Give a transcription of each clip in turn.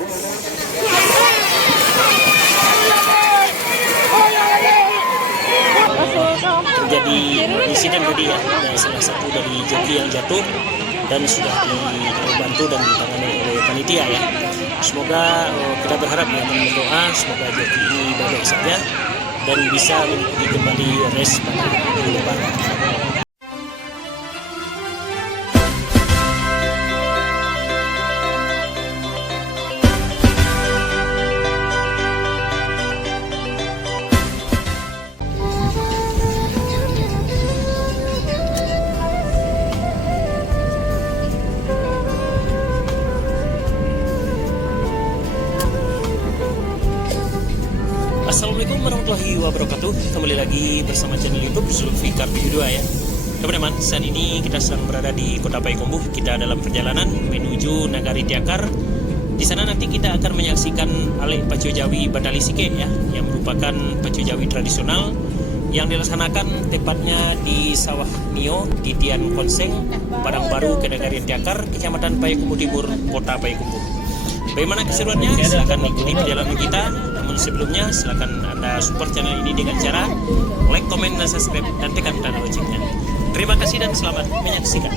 Terjadi insiden tadi ya, dan salah satu dari joki yang jatuh dan sudah dibantu dan ditangani oleh panitia ya. Semoga kita berharap ya dan berdoa semoga joki ini baik-baik saja dan bisa mengikuti kembali race pada minggu depan. Assalamualaikum warahmatullahi wabarakatuh. Kembali lagi bersama channel YouTube Zulfi Kartu 2 ya. Teman-teman, saat ini kita sedang berada di Kota Payakumbuh. Kita dalam perjalanan menuju Nagari Tiakar. Di sana nanti kita akan menyaksikan Alek Pacu Jawi Batali Sike ya, yang merupakan pacu Jawi tradisional yang dilaksanakan tepatnya di Sawah Nio di Tian Konseng, Padang Baru, Kedagarian Tiakar, Kecamatan Payakumbuh Timur, Kota Payakumbuh. Bagaimana keseruannya? Silahkan ikuti perjalanan kita. Namun sebelumnya silahkan Anda support channel ini dengan cara like, komen, dan subscribe, dan tekan tanda loncengnya. Terima kasih dan selamat menyaksikan.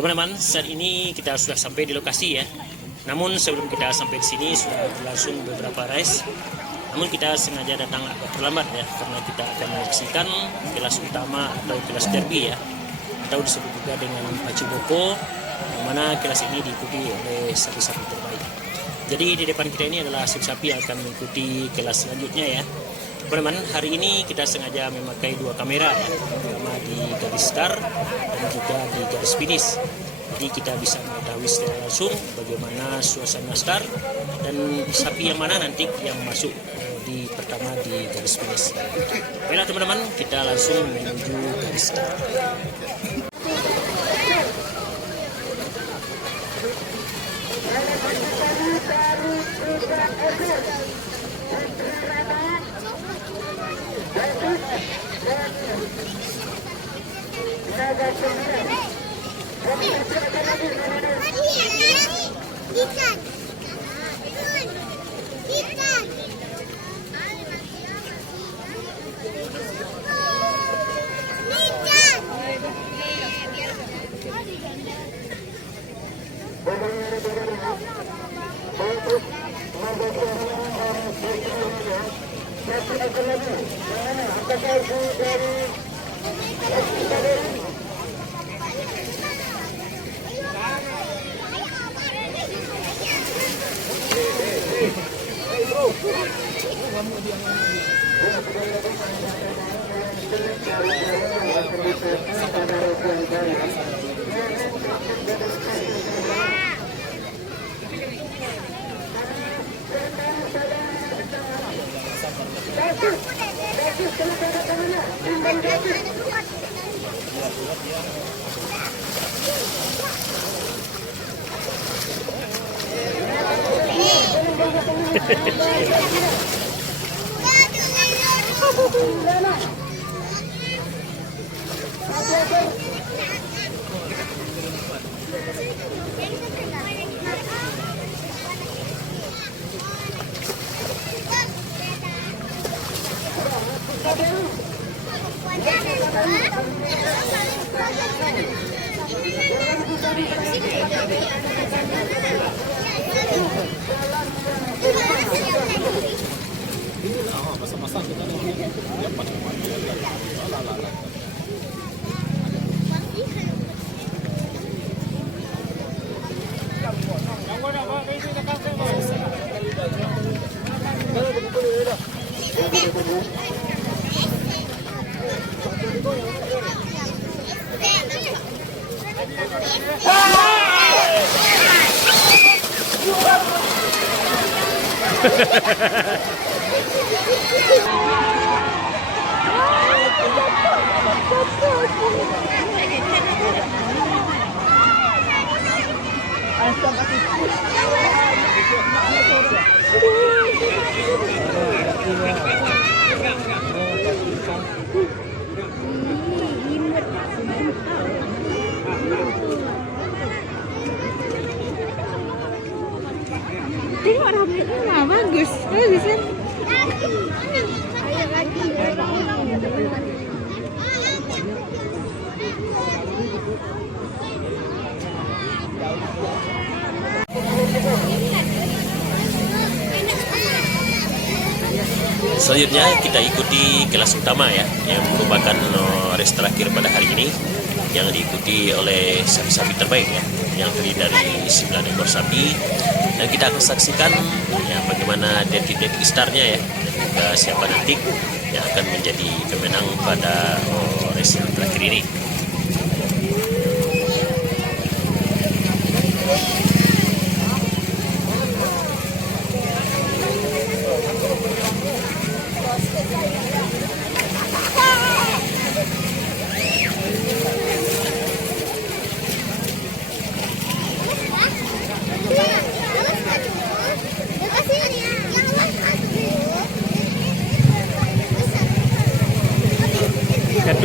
Teman-teman, saat ini kita sudah sampai di lokasi ya. Namun sebelum kita sampai di sini sudah berlangsung beberapa race. Namun kita sengaja datang agak terlambat ya, karena kita akan menyaksikan kelas utama atau kelas derby ya, atau disebut juga dengan Pacu Boko, yang mana kelas ini diikuti oleh sapi-sapi terbaik. Jadi di depan kita ini adalah sapi-sapi yang akan mengikuti kelas selanjutnya ya. Teman-teman, hari ini kita sengaja memakai dua kamera ya, pertama di garis start dan juga di garis finish. Jadi kita bisa mengetahui secara langsung bagaimana suasana start dan sapi yang mana nanti yang masuk di pertama di garis finish. Baiklah teman-teman, kita langsung menuju garis start. Tengok rambutnya lah, bagus. Bagus kan? Selanjutnya kita ikuti kelas utama ya, yang merupakan race terakhir pada hari ini, yang diikuti oleh sapi-sapi terbaik ya, yang terdiri dari 9 ekor sapi. Dan kita akan saksikan ya bagaimana detik-detik startnya ya, dan juga siapa nanti yang akan menjadi pemenang pada race yang terakhir ini.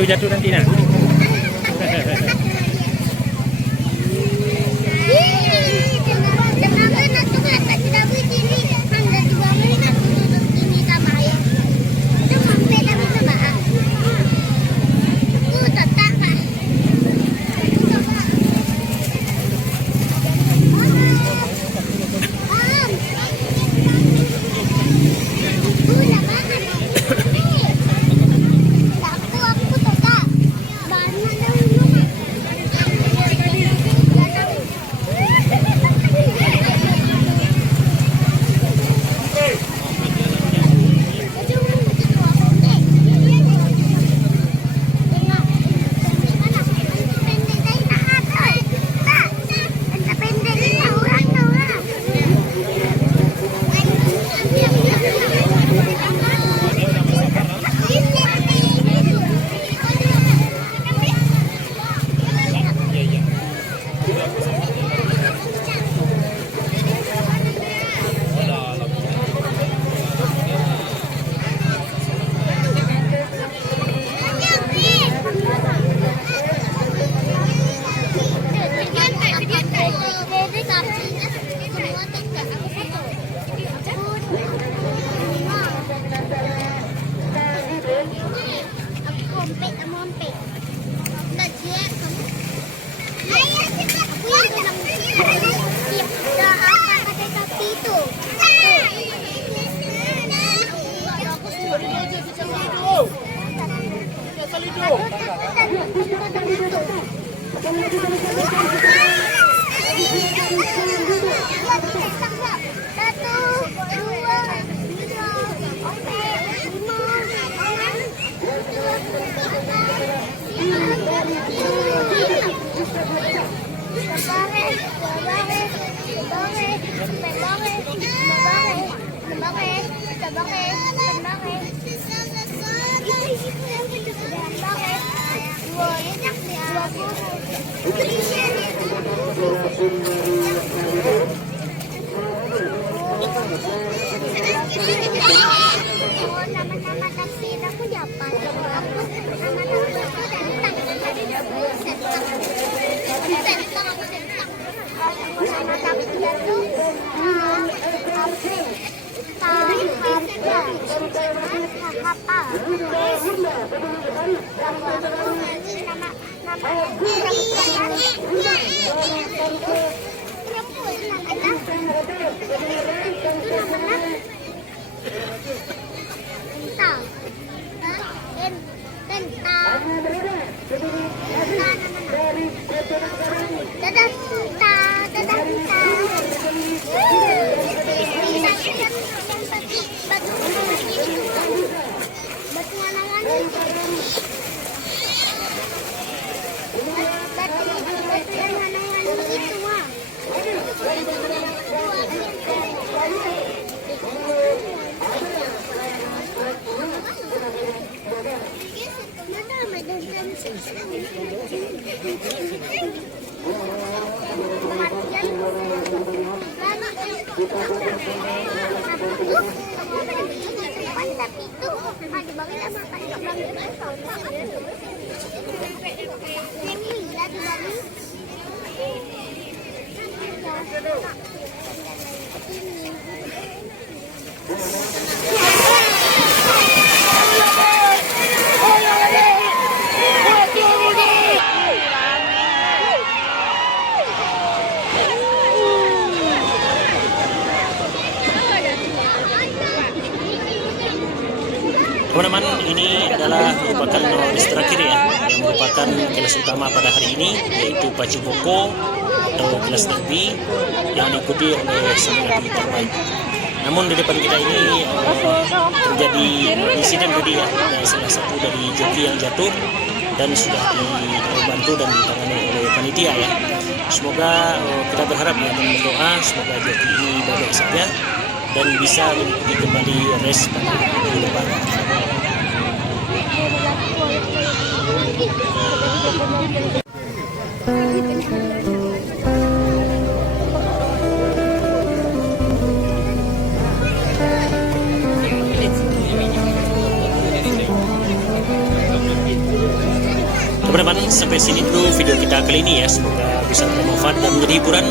Jatuh nanti nak. Nama-nama taksi aku dapat. Aku nama-nama Teman-teman, ini adalah merupakan bis terakhir ya, yang merupakan kelas utama pada hari ini, yaitu Pacu Koko atau kelas derby yang diikuti oleh 9 atlet terbaik. Namun di depan kita ini terjadi insiden tadi ya, ada salah satu dari joki yang jatuh dan sudah dibantu dan ditangani oleh panitia ya. Semoga kita berharap ya dan berdoa semoga joki ini baik saja dan bisa mengikuti kembali race pada minggu depan. Teman-teman, sampai sini dulu video kita kali ini ya. Semoga bisa bermanfaat dan menjadi hiburan.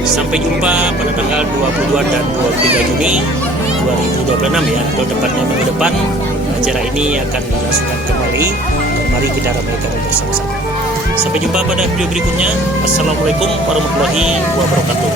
Sampai jumpa pada tanggal 22 dan 23 Juni 2026 ya, atau tepatnya minggu depan. Acara ini akan dilangsungkan kembali. Mari kita ramaikan bersama-sama. Sampai jumpa pada video berikutnya. Assalamualaikum warahmatullahi wabarakatuh.